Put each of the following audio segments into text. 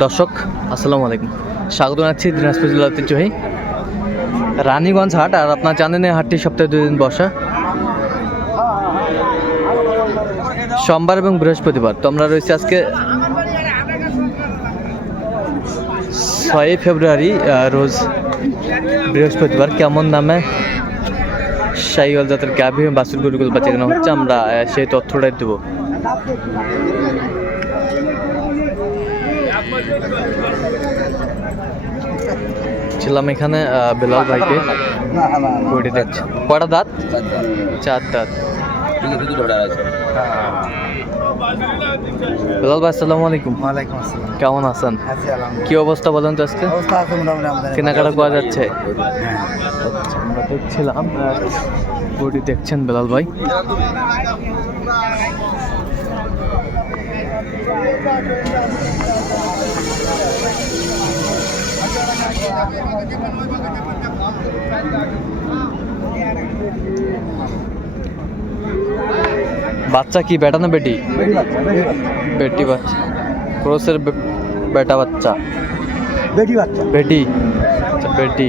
দর্শক, আসসালামু আলাইকুম। স্বাগত জানাচ্ছি দিনাজপুর জেলা ঐতিহ্যবাহী রানীগঞ্জ হাট। আর আপনার জানেন এই হাটটি সপ্তাহে দুই দিন বসা। সোমবার এবং বৃহস্পতিবার। তো আমরা রয়েছি আজকে ছয়ই ফেব্রুয়ারি রোজ বৃহস্পতিবার। কেমন নামে সাইওয়াল জাতের গাভী বাসুর গরুগুলো কেনা হচ্ছে, আমরা সেই তথ্যটাই দেবো। ছিলাম এখানে বেলাল ভাইকে। বইটি দেখছি কটা দাঁত? চার দাঁত। বেলাল ভাই আসসালামু আলাইকুম। ওয়ালাইকুম আসসালাম। কেমন আছেন? কি অবস্থা বলেন তো আজকে? কেনাকাটা করা যাচ্ছে? হ্যাঁ আচ্ছা, আমরা দেখছিলাম বইটি দেখছেন বেলাল ভাই। বাচ্চা কি বেটা না বেটি বেটি বাচ্চা ক্রোসের বে- বেটা বাচ্চা বেটি বাচ্চা বেটি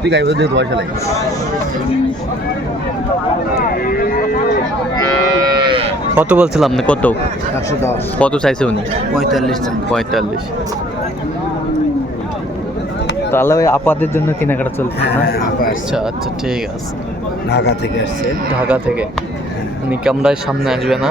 তুই গাই দিয়ে দোয়া চালাই কত? বলছিলাম না কত কত চাইছে উনি? পঁয়তাল্লিশ পঁয়তাল্লিশ। তাহলে ওই আপাদের জন্য কেনাকাটা চলছে না? হ্যাঁ, আচ্ছা আচ্ছা ঠিক আছে। ঢাকা থেকে আসছে। ঢাকা থেকে? উনি ক্যামেরায় সামনে আসবে না?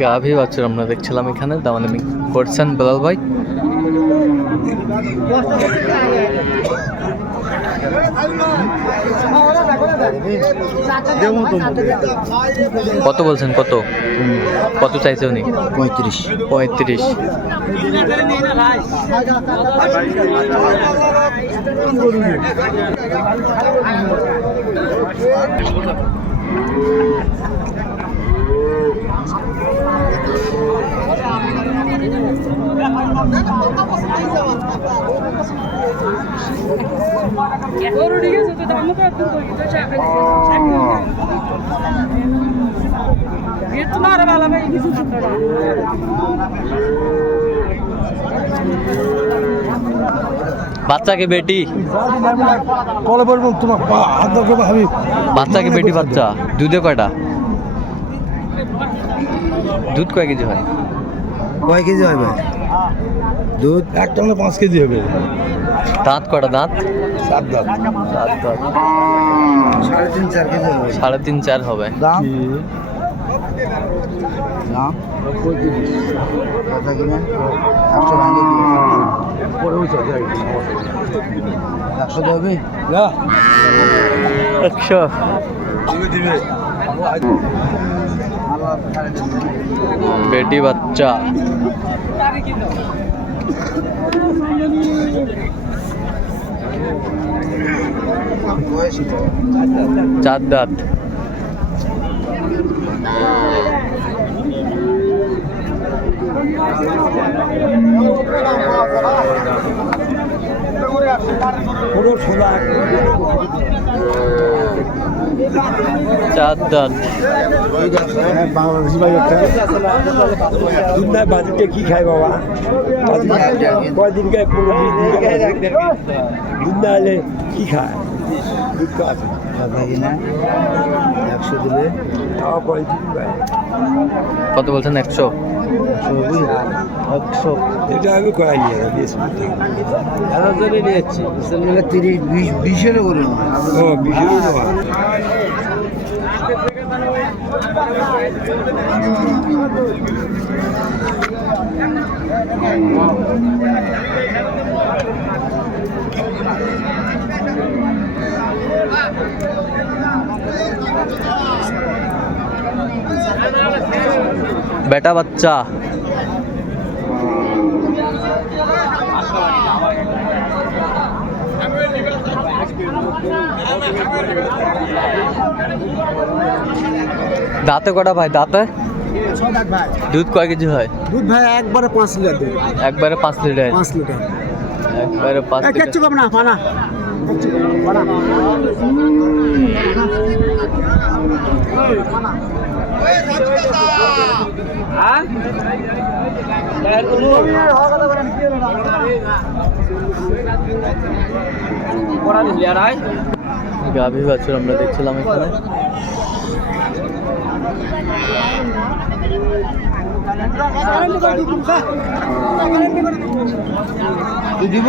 গাভী বাছুর আমরা দেখছিলাম এখানে। দামাদামি করছেন বেলাল ভাই। কত বলছেন? কত? কত চাইছে উনি? পঁয়ত্রিশ। পঁয়ত্রিশ। গরু ঠিক আছে তো বাচ্চাকে বেটি? কলে তোমার ভাবি বাচ্চাকে বেটি বাচ্চা। দুধে কয়টা? দুধ কয় কেজি হয়? কয় কেজি হয় ভাই? দুধ? এক টানে পাঁচ কেজি হবে। দাঁত কয়টা দাঁত? সাত দাম সাত দাঁত। সাড়ে তিন চার কেজি হবে। সাড়ে তিন চার হবে। দাম দাম কথা কিনা একশো ভাঙে একশো দেবে? একশো। বেটি বাচ্চা। চার দাঁত। পুরো ছোলা চার দাঁত বাংলাদেশি ভাই একটা। কি খায় বাবা? কয়দিন খায় পনেরো বিশ দিন খায় দুধ না হলে কি খায়? একশো দিলে? কত বলছেন? একশো? একশো এটা আমি কয়াই নিয়ে যাব বেশ তিরিশ বিশ বিশেরও করে ও বিশেষ বেটা বাচ্চা। দাঁতে কটা ভাই দাঁতে? দুধ কয় কেজি হয়? দুধ ভাই একবারে পাঁচ লিটার দুধ। একবারে পাঁচ লিটার। পাঁচ লিটার। একবারে পাঁচ লিটার। কিচ্ছু না পানা গাভী বাছুর আমরা দেখছিলাম এখানে তুই দিব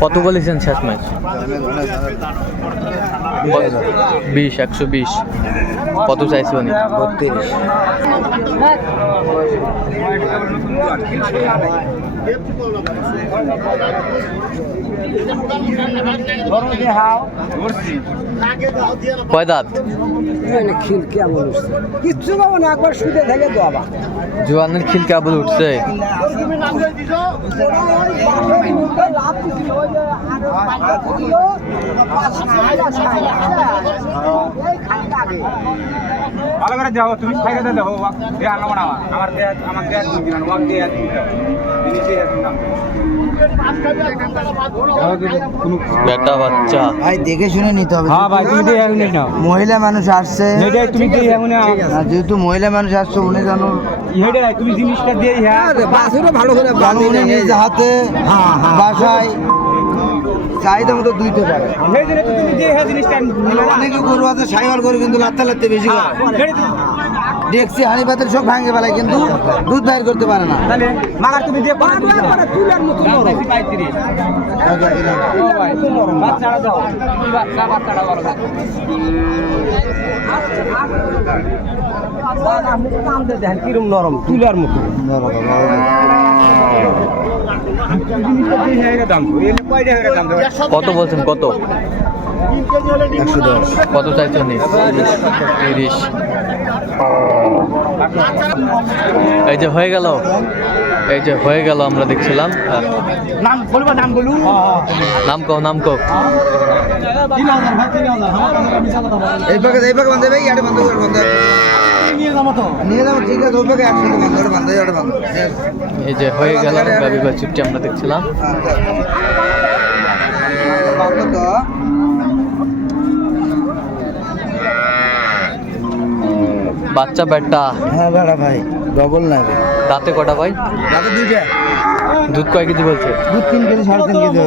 কত বলেছেন শেষ ম্যাচ? বিশ একশো বিশ। কত চাইছি উনি? বত্রিশ। কয় দাঁত? খিল কেমন উঠছে? কিচ্ছু পাবো না একবার শুধু থেকে তো আবার। জোয়ানের খিল কেবল উঠছে? ভালো করে যাও তুমি খাইতে দেখো দেয়া আনো না আমার দেয়া আমার দেয়া বেটা বাচ্চা। ভাই দেখে শুনে নিতে হবে। হ্যাঁ ভাই তুমি দিয়ে এমনি নাও। মহিলা মানুষ আসছে। হেডে তুমি দিয়ে এমনি আর যেহেতু মহিলা মানুষ আসছে উনি জানো হেডে তুমি জিনিসটা দিয়ে হ্যাঁ বাসুরে ভালো করে জানো উনি নিজ হাতে বাসায় চাহিদা মতো দুইতে পারে। সেই তুমি দিয়ে হ্যাঁ জিনিসটা অনেকে গরু আছে সাইবার করে কিন্তু লাত্তা লাত্তে বেশি দেখছি হাড়ি পাতের সব ভাঙে ফেলায় কিন্তু দুধ বাইর করতে পারে না। মাগার তুমি দিয়ে পাঁচ মতো নরম। কিরম তুলার মতো দেবো কত বলছেন কত? একশো দশ। কত চাইছেন? তিরিশ। এই যে হয়ে গেল। এই যে হয়ে গেল আমরা দেখছিলাম। নাম বলব নাম বলু। নাম কও নাম কও। এই পাকে এই পাকে বান্ধে ভাই ইয়াটা বন্ধ করে বন্ধ এই যে হয়ে গেল গাবি আমরা দেখছিলাম বন্ধ তো বাচ্চা ব্যাটটা? হ্যাঁ বেড়া ভাই ডবল নেবে দাঁতে কটা ভাই? দাঁতে দুইটা। দুধ কয় কেজি বলছে? দুধ তিন কেজি সাড়ে তিন কেজি।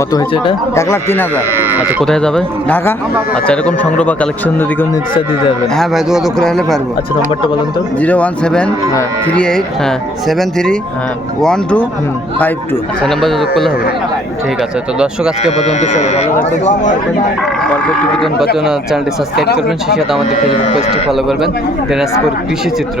কত হয়েছে এটা? এক লাখ তিন হাজার। আচ্ছা কোথায় যাবে? ঢাকা। আচ্ছা এরকম সংগ্রহ বা কালেকশন যদি কেউ নিতে চায় দিতে পারবেন হ্যাঁ ভাই যোগাযোগ করে হলে পারব। আচ্ছা নম্বরটা বলুন তো। জিরো ওয়ান সেভেন হ্যাঁ। থ্রি এইট হ্যাঁ। সেভেন থ্রি হ্যাঁ। One two five two. আচ্ছা নাম্বার যোগাযোগ করলে হবে। ঠিক আছে তো দর্শক আজকে পর্যন্ত ভালো থাকবেন পরবর্তী ভিডিও পর্যন্ত চ্যানেলটি সাবস্ক্রাইব করবেন সেই সাথে আমাদের ফেসবুক পেজটি ফলো করবেন দিনাজপুর কৃষি চিত্র।